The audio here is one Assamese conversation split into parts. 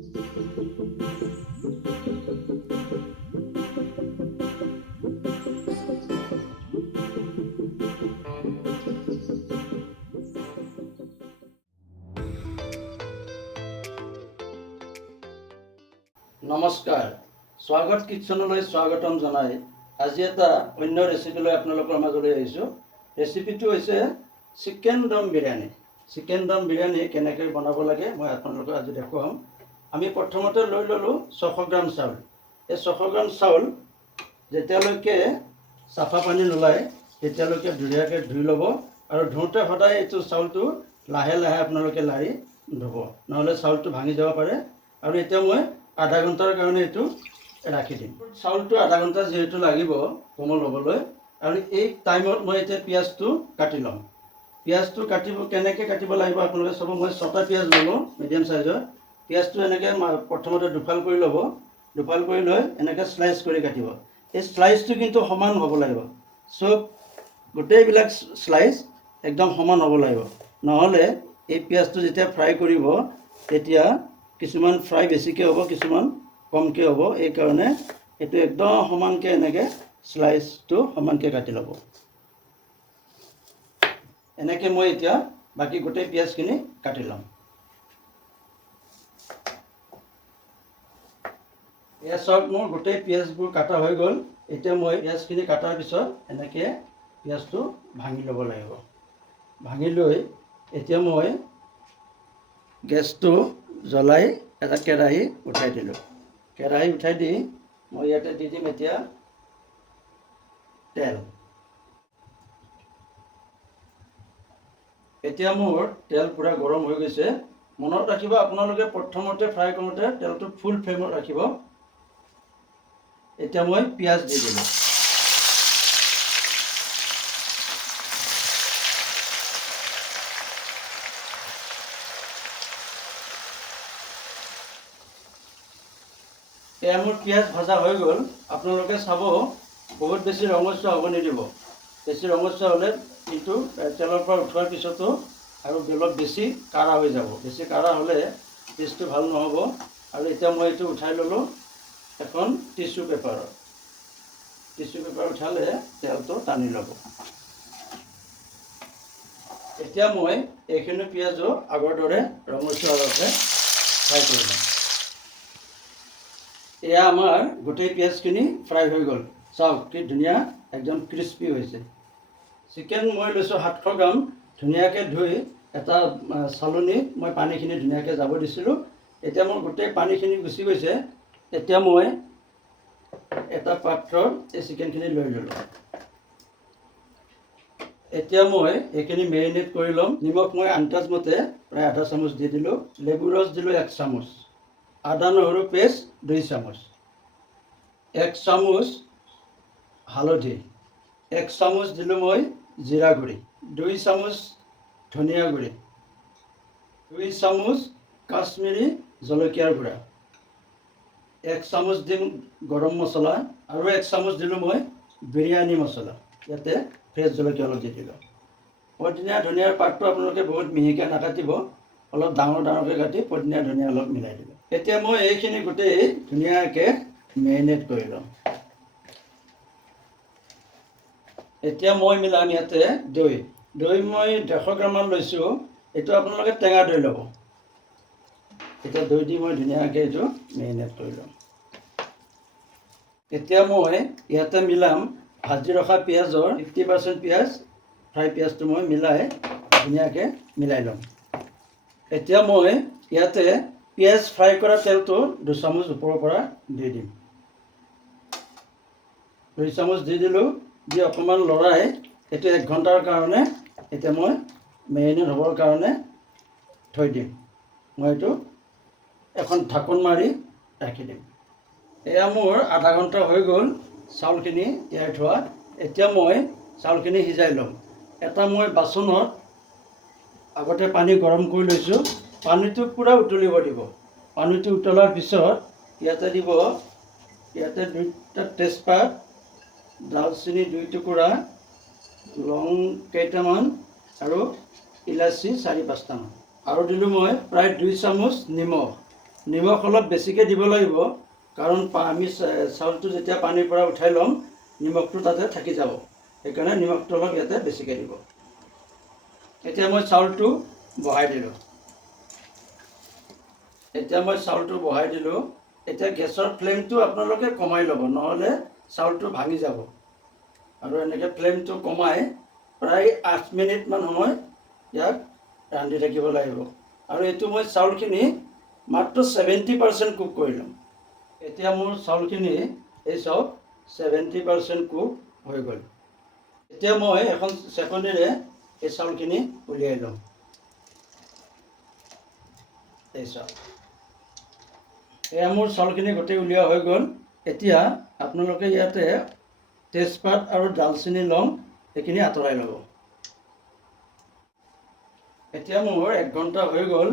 নমস্কাৰ, স্বাগত কিটচনলৈ স্বাগতম জনাই আজি এটা অন্য ৰেচিপি লৈ আপোনালোকৰ মাজলৈ আহিছোঁ। ৰেচিপিটো হৈছে চিকেন দম বিৰিয়ানী। চিকেন দম বিৰিয়ানী কেনেকৈ বনাব লাগে মই আপোনালোকক আজি দেখুৱাম। আমি প্ৰথমতে লৈ ল'লোঁ 600 গ্ৰাম চাউল। এই 600 গ্ৰাম চাউল যেতিয়ালৈকে চাফা পানী নোলায় তেতিয়ালৈকে ধুনীয়াকৈ ধুই ল'ব, আৰু ধুওঁতে সদায় এইটো চাউলটো লাহে লাহে আপোনালোকে লাৰি ধুব, নহ'লে চাউলটো ভাঙি যাব পাৰে। আৰু এতিয়া মই আধা ঘণ্টাৰ কাৰণে এইটো ৰাখি দিম। চাউলটো আধা ঘণ্টা যিহেতু লাগিব কোমল হ'বলৈ, আৰু এই টাইমত মই এতিয়া পিঁয়াজটো কাটি ল'ম। পিঁয়াজটো কেনেকৈ কাটিব লাগিব আপোনালোকে চাব। মই 6টা পিঁয়াজ ল'লোঁ মিডিয়াম চাইজৰ। পিঁয়াজটো এনেকৈ প্ৰথমতে দুফাল কৰি ল'ব। দুফাল কৰি লৈ এনেকৈ স্লাইচ কৰি কাটিব। এই স্লাইচটো কিন্তু সমান হ'ব লাগিব, চব গোটেইবিলাক স্লাইচ একদম সমান হ'ব লাগিব, নহ'লে এই পিঁয়াজটো যেতিয়া ফ্ৰাই কৰিব তেতিয়া কিছুমান ফ্ৰাই বেছিকৈ হ'ব, কিছুমান কমকৈ হ'ব। এইকাৰণে এইটো একদম সমানকৈ এনেকৈ স্লাইচটো সমানকৈ কাটি ল'ব। এনেকৈ মই এতিয়া বাকী গোটেই পিঁয়াজখিনি কাটি ল'ম। এয়া চাওক, মোৰ গোটেই পিঁয়াজবোৰ কাটা হৈ গ'ল। এতিয়া মই পিঁয়াজখিনি কটাৰ পিছত এনেকৈ পিঁয়াজটো ভাঙি ল'ব লাগিব। ভাঙি লৈ এতিয়া মই গেছটো জ্বলাই এটা কেৰাহী উঠাই দিলোঁ। কেৰাহী উঠাই দি মই ইয়াতে দি দিম এতিয়া তেল। এতিয়া মোৰ তেল পূৰা গৰম হৈ গৈছে। মনত ৰাখিব আপোনালোকে প্ৰথমতে ফ্ৰাই কৰোঁতে তেলটো ফুল ফ্লেমত ৰাখিব। এতিয়া মই পিঁয়াজ দি দিলোঁ। এয়া মোৰ পিঁয়াজ ভজা হৈ গ'ল। আপোনালোকে চাব, বহুত বেছি ৰঙচুৱা হ'ব নিদিব। বেছি ৰঙচুৱা হ'লে কিন্তু তেলৰ পৰা উঠোৱাৰ পিছতো আৰু অলপ বেছি কাঢ়া হৈ যাব। বেছি কাঢ়া হ'লে টেষ্টটো ভাল নহ'ব। আৰু এতিয়া মই এইটো উঠাই ল'লোঁ এখন টিচু পেপাৰত। টিচু পেপাৰ উঠালে তেলটো টানি ল'ব। এতিয়া মই এইখিনি পিঁয়াজো আগৰ দৰে ৰঙচুৱাভাৱে ফ্ৰাই কৰি ল'ম। এয়া আমাৰ গোটেই পিঁয়াজখিনি ফ্ৰাই হৈ গ'ল। চাওক কি ধুনীয়া একদম ক্ৰিস্পি হৈছে। চিকেন মই লৈছোঁ 700 গ্ৰাম। ধুনীয়াকৈ ধুই এটা চালনীত মই পানীখিনি ধুনীয়াকৈ যাব দিছিলোঁ। এতিয়া মোৰ গোটেই পানীখিনি গুচি গৈছে। এতিয়া মই এটা পাত্ৰত এই চিকেনখিনি লৈ ল'লোঁ। এতিয়া মই এইখিনি মেৰিনেট কৰি ল'ম। নিমখ মই আন্দাজমতে প্ৰায় আধা চামুচ দি দিলোঁ। লেবু ৰস দিলোঁ 1 চামুচ। আদা নহৰু পেষ্ট 2 চামুচ। 1 চামুচ হালধি। 1 চামুচ দিলোঁ মই জিৰা গুড়ি। 2 চামুচ ধনিয়া গুড়ি। 2 চামুচ কাশ্মীৰী জলকীয়াৰ গুড়া। 1 চামুচ দিম গৰম মছলা, আৰু 1 চামুচ দিলোঁ মই বিৰিয়ানী মছলা। ইয়াতে ফ্ৰেছ জলকীয়া অলপ দি দিলোঁ। পদিনা ধনিয়াৰ পাতটো আপোনালোকে বহুত মিহিকৈ নাকাটিব, অলপ ডাঙৰ ডাঙৰকৈ কাটি পদিনা ধনিয়া অলপ মিলাই দিব। এতিয়া মই এইখিনি গোটেই ধুনীয়াকৈ মেৰিনেট কৰি ল'ম। এতিয়া মই মিলাম ইয়াতে দৈ। দৈ মই 150 গ্ৰামমান লৈছোঁ। এইটো আপোনালোকে টেঙা দৈ ল'ব। এতিয়া দৈ দি মই ধুনীয়াকৈ এইটো মেৰিনেট কৰি ল'ম। এতিয়া মই ইয়াতে মিলাম ভাজি ৰখা পিঁয়াজৰ 50% পিঁয়াজ, ফ্ৰাই পিঁয়াজটো মই মিলাই ধুনীয়াকৈ মিলাই ল'ম। এতিয়া মই ইয়াতে পিঁয়াজ ফ্ৰাই কৰা তেলটো 2 চামুচ ওপৰৰ পৰা দি দিম। 2 চামুচ দি দিলোঁ। দি অকণমান লৰাই এইটো 1 ঘণ্টাৰ কাৰণে এতিয়া মই মেৰিনেট হ'বৰ কাৰণে থৈ দিম। মই এইটো এখন ঢাকোন মাৰি ৰাখি দিম। এয়া মোৰ আধা ঘণ্টা হৈ গ'ল চাউলখিনি তিয়াই থোৱা। এতিয়া মই চাউলখিনি সিজাই ল'ম। এটা মই বাচনত আগতে পানী গৰম কৰি লৈছোঁ। পানীটো পূৰা উতলিব দিব। পানীটো উতলাৰ পিছত ইয়াতে দিব, ইয়াতে 2টা তেজপাত, দালচেনি 2 টুকুৰা, লং কেইটামান, আৰু ইলাচি 4-5টামান। আৰু দিলোঁ মই প্ৰায় 2 চামুচ নিমখ। নিমখ অলপ বেছিকৈ দিব লাগিব, কাৰণ আমি চাউলটো যেতিয়া পানীৰ পৰা উঠাই ল'ম নিমখটো তাতে থাকি যাব, সেইকাৰণে নিমখটো অলপ ইয়াতে বেছিকৈ দিব। এতিয়া মই চাউলটো বহাই দিলোঁ। এতিয়া গেছৰ ফ্লেমটো আপোনালোকে কমাই ল'ব, নহ'লে চাউলটো ভাঙি যাব। আৰু এনেকৈ ফ্লেমটো কমাই প্ৰায় 8 মিনিটমান সময় ইয়াক ৰান্ধি থাকিব লাগিব। আৰু এইটো মই চাউলখিনি মাত্ৰ 70% কুক কৰি ল'ম। এতিয়া মোৰ চাউলখিনি এই চাওক 70% কুক হৈ গ'ল। এতিয়া মই এখন চেকনিৰে এই চাউলখিনি উলিয়াই ল'ম। এই চাওক, এয়া মোৰ চাউলখিনি গোটেই উলিওৱা হৈ গ'ল। এতিয়া আপোনালোকে ইয়াতে তেজপাত আৰু ডালচেনি লং এইখিনি আঁতৰাই ল'ব। এতিয়া মোৰ 1 ঘণ্টা হৈ গ'ল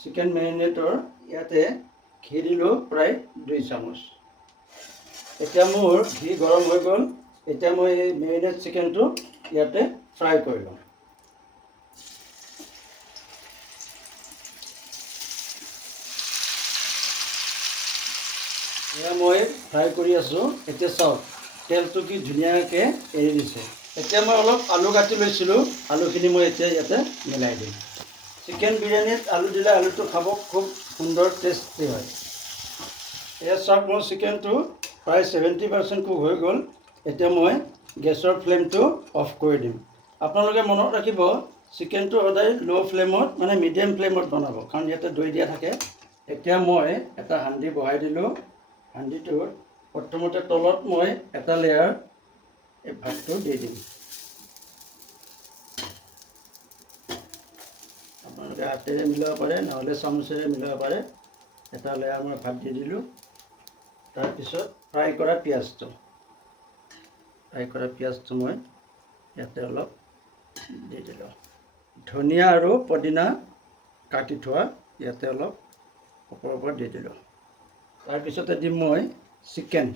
চিকেন মেৰিনেটৰ। ইয়াতে ঘি দিলোঁ প্ৰায় 2 চামুচ। এতিয়া মোৰ ঘি গৰম হৈ গ'ল। এতিয়া মই এই মেৰিনেট চিকেনটো ইয়াতে ফ্ৰাই কৰি লওঁ। এয়া মই ফ্ৰাই কৰি আছোঁ। এতিয়া চাওক তেলটো কি ধুনীয়াকৈ এৰি দিছে। এতিয়া মই অলপ আলু কাটি লৈছিলোঁ, আলুখিনি মই এতিয়া ইয়াতে মিলাই দিম। চিকেন বিৰিয়ানীত আলু দিলে আলুটো খাব খুব সুন্দৰ টেষ্টি হয়। এয়া চাওক মোৰ চিকেনটো প্ৰায় 70% কুক হৈ গ'ল। এতিয়া মই গেছৰ ফ্লেমটো অফ কৰি দিম। আপোনালোকে মনত ৰাখিব চিকেনটো সদায় ল' ফ্লেমত মানে মিডিয়াম ফ্লেমত বনাব, কাৰণ ইয়াতে দৈ দিয়া থাকে। এতিয়া মই এটা সান্দি বহাই দিলোঁ। সান্দিটোৰ প্ৰথমতে তলত মই এটা লেয়াৰ এই ভাতটো দি দিম। আপোনালোকে হাতেৰে মিলাব পাৰে, নহ'লে চামুচেৰে মিলাব পাৰে। এটা লেয়াৰ মই ভাত দি দিলোঁ। তাৰপিছত ফ্ৰাই কৰা পিঁয়াজটো মই ইয়াতে অলপ দি দিলোঁ। ধনিয়া আৰু পদিনা কাটি থোৱা ইয়াতে অলপ ওপৰত দি দিলোঁ। তাৰপিছতে দিম মই চিকেন।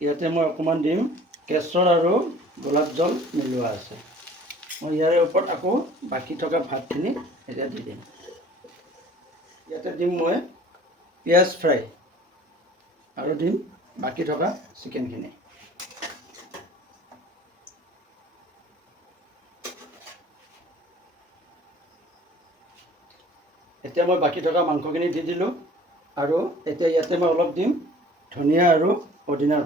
ইয়াতে মই অকণমান দিম কেশৰ আৰু গোলাপ জল মিলোৱা আছে। মই ইয়াৰে ওপৰত আকৌ বাকী থকা ভাতখিনি এতিয়া দি দিম। ইয়াতে দিম মই পিঁয়াজ ফ্ৰাই আৰু দিম বাকী থকা চিকেনখিনি। এতিয়া মই বাকী থকা মাংসখিনি দি দিলোঁ। আৰু এতিয়া ইয়াতে মই অলপ দিম ধনিয়া আৰু পদিনাৰ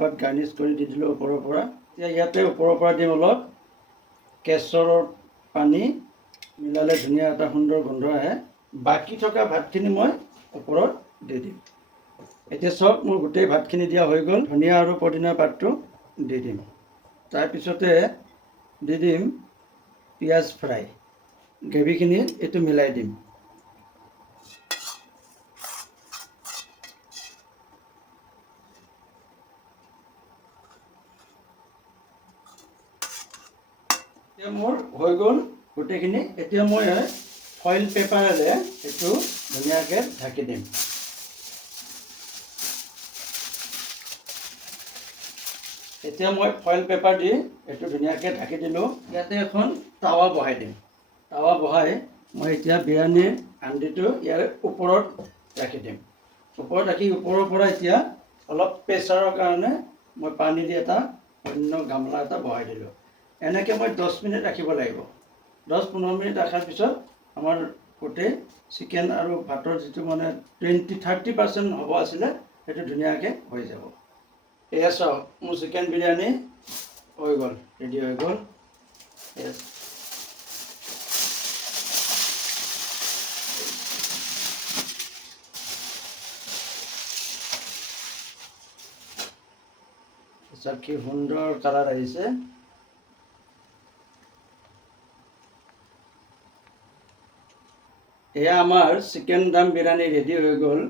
পাত। গাৰ্নিছ কৰি দি দিলোঁ ওপৰৰ পৰা। এতিয়া ইয়াতে ওপৰৰ পৰা দিম অলপ কেশৰৰ পানী, মিলালে ধুনীয়া এটা সুন্দৰ গোন্ধ আহে। বাকী থকা ভাতখিনি মই ওপৰত দি দিম। এতিয়া চাওক মোৰ গোটেই ভাতখিনি দিয়া হৈ গ'ল। ধনিয়া আৰু পদিনাৰ পাতটো দি দিম। তাৰপিছতে দি দিম পিঁয়াজ ফ্ৰাই। গ্ৰেভিখিনি এইটো মিলাই দিম। এতিয়া মোৰ হৈ গ'ল গোটেইখিনি। এতিয়া মই ফইল পেপাৰেৰে এইটো ধুনীয়াকৈ ঢাকি দিম। এতিয়া মই ফইল পেপাৰ দি এইটো ধুনীয়াকৈ ঢাকি দিলোঁ। ইয়াতে এখন টাৱা বহাই দিম। টাৱা বহাই মই এতিয়া বিৰিয়ানীৰ হাণ্ডিটো ইয়াৰ ওপৰত ৰাখি দিম। ওপৰত ৰাখি ওপৰৰ পৰা এতিয়া অলপ প্ৰেছাৰৰ কাৰণে মই পানী দি এটা অন্য গামলা এটা বহাই দিলোঁ। এনেকৈ মই 10 মিনিট ৰাখিব লাগিব। 10-15 মিনিট ৰখাৰ পিছত আমাৰ গোটেই চিকেন আৰু ভাতৰ যিটো মানে 20-30% হ'ব আছিলে সেইটো ধুনীয়াকৈ হৈ যাব। এয়া চাওক মোৰ চিকেন বিৰিয়ানী হৈ গ'ল, ৰেডি হৈ গ'ল। চাওক কি সুন্দৰ কালাৰ আহিছে। এয়া আমাৰ চিকেন দম বিৰিয়ানী ৰেডি হৈ গ'ল।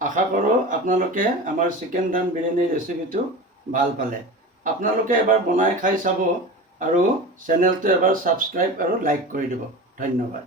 আশা কৰোঁ আপোনালোকে আমাৰ চিকেন দম বিৰিয়ানীৰ ৰেচিপিটো ভাল পালে। আপোনালোকে এবাৰ বনাই খাই চাব আৰু চেনেলটো এবাৰ ছাবস্ক্ৰাইব আৰু লাইক কৰি দিব। ধন্যবাদ।